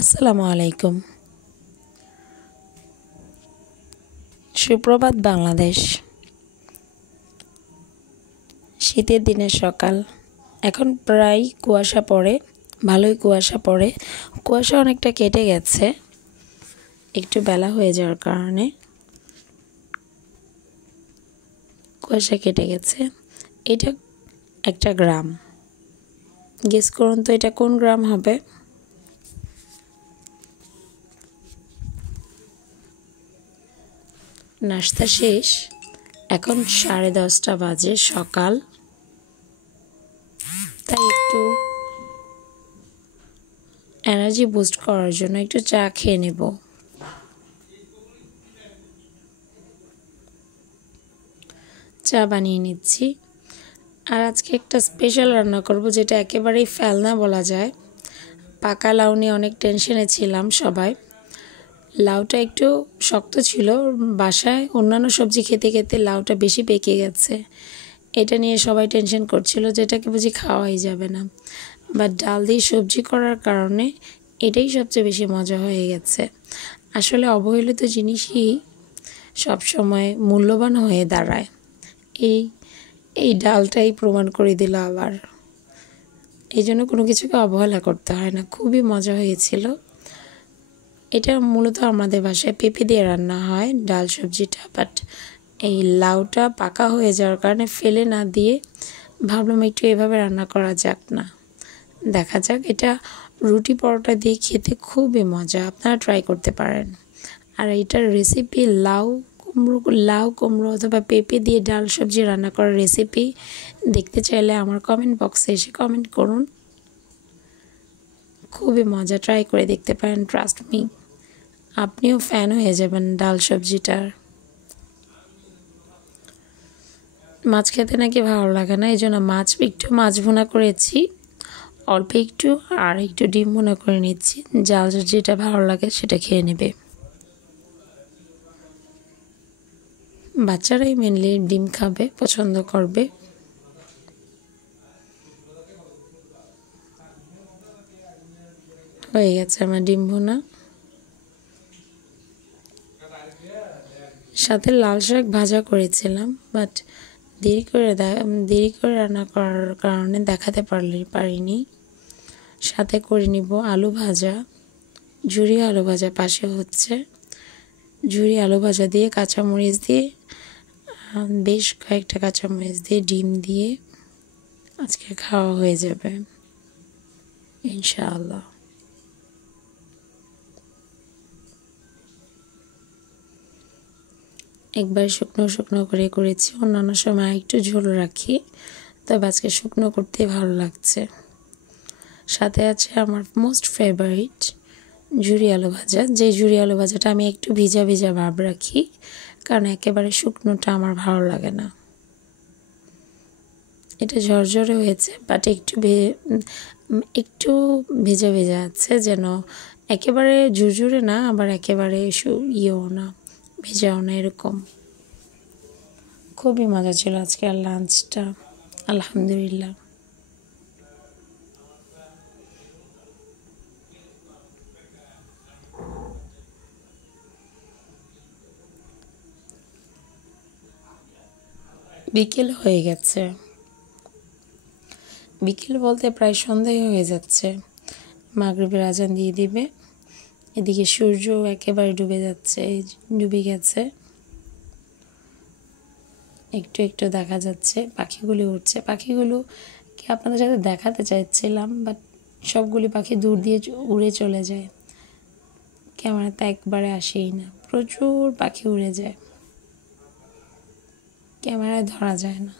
আসসালামু আলাইকুম। সুপ্রভাত বাংলাদেশ। শীতের দিনের সকাল। এখন প্রায় কুয়াশা পড়ে, ভালোই কুয়াশা পড়ে। কুয়াশা অনেকটা কেটে গেছে একটু বেলা হয়ে যাওয়ার কারণে। কুয়াশা কেটে গেছে। এটা একটা গ্রাম। গেস করুন তো এটা কোন গ্রাম হবে? নাস্তা শেষ, এখন 10:30 বাজে সকাল। তাই একটু এনার্জি বুস্ট করার জন্য একটু চা খেয়ে নেব। চা বানিয়ে নিচ্ছি। আর আজকে একটা স্পেশাল রান্না করব, যেটা একেবারেই ফেলনা বলা যায়। পাকা লাউ নিয়ে অনেক টেনশনে ছিলাম সবাই। লাউটা একটু শক্ত ছিল, বাসায় অন্যান্য সবজি খেতে খেতে লাউটা বেশি পেকে গেছে। এটা নিয়ে সবাই টেনশন করছিল, যেটাকে বুঝি খাওয়াই যাবে না। বাট ডাল দিয়ে সবজি করার কারণে এটাই সবচেয়ে বেশি মজা হয়ে গেছে। আসলে অবহেলিত জিনিসই সবসময় মূল্যবান হয়ে দাঁড়ায়। এই ডালটাই প্রমাণ করে দিল আবার। এই জন্য কোনো কিছুকে অবহেলা করতে হয় না। খুবই মজা হয়েছিল। এটা মূলত আমাদের বাসায় পেঁপে দিয়ে রান্না হয় ডাল সবজিটা, বাট এই লাউটা পাকা হয়ে যাওয়ার কারণে ফেলে না দিয়ে ভাবলাম একটু এভাবে রান্না করা যাক না। দেখা যাক, এটা রুটি পরোটা দিয়ে খেতে খুবই মজা। আপনারা ট্রাই করতে পারেন। আর এটার রেসিপি লাউ কুমড়ো অথবা পেঁপে দিয়ে ডাল সবজি রান্না করার রেসিপি দেখতে চাইলে আমার কমেন্ট বক্সে এসে কমেন্ট করুন। খুবই মজা, ট্রাই করে দেখতে পারেন। ট্রাস্ট মি, আপনিও ফ্যান হয়ে যাবেন ডাল সবজিটার। মাছ খেতে নাকি ভালো লাগে না, এই জন্য মাছ ভুনা করেছি অল্প একটু, আর একটু ডিম ভুনা করে নিচ্ছি। যার যেটা ভালো লাগে সেটা খেয়ে নেবে। বাচ্চারাই মেনলি ডিম খাবে, পছন্দ করবে। হয়ে গেছে আমার ডিম ভুনা। সাথে লাল শাক ভাজা করেছিলাম, বাট দেরি করে রান্না করার কারণে দেখাতে পারিনি। সাথে করে নিব আলু ভাজা, ঝুরি আলু ভাজা পাশে হচ্ছে। ঝুরি আলু ভাজা দিয়ে কাঁচামরিচ দিয়ে, বেশ কয়েকটা কাঁচামরিচ দিয়ে, ডিম দিয়ে আজকে খাওয়া হয়ে যাবে ইনশাআল্লাহ। একবার শুকনো শুকনো করে করেছি, অন্যান্য সময় একটু ঝোল রাখি, তবে আজকে শুকনো করতে ভালো লাগছে। সাথে আছে আমার মোস্ট ফেভারিট ঝুরি আলু ভাজা। যে ঝুরি আলু ভাজাটা আমি একটু ভিজা ভিজা ভাব রাখি, কারণ একেবারে শুকনোটা আমার ভালো লাগে না। এটা ঝরঝরে হয়েছে, বাট একটু ভেজা ভেজা আছে, যেন একেবারে ঝুরঝুরে না, আবার একেবারে ইয়েও না, ভেজাও না, এরকম। খুবই মজা ছিল আজকে আর লাঞ্চটা, আলহামদুলিল্লাহ। বিকেল হয়ে গেছে, বিকেল বলতে প্রায় সন্ধ্যায় হয়ে যাচ্ছে। মাগরিবের আজান দিয়ে দিবে। এদিকে সূর্য একেবারে ডুবে গেছে। একটু একটু দেখা যাচ্ছে পাখিগুলি উঠছে। পাখিগুলোকে আপনাদের সাথে দেখাতে চাইছিলাম, বাট সবগুলি পাখি দূর দিয়ে উড়ে চলে যায়, ক্যামেরাতে একবারে আসেই না। প্রচুর পাখি উড়ে যায়, ক্যামেরায় ধরা যায় না।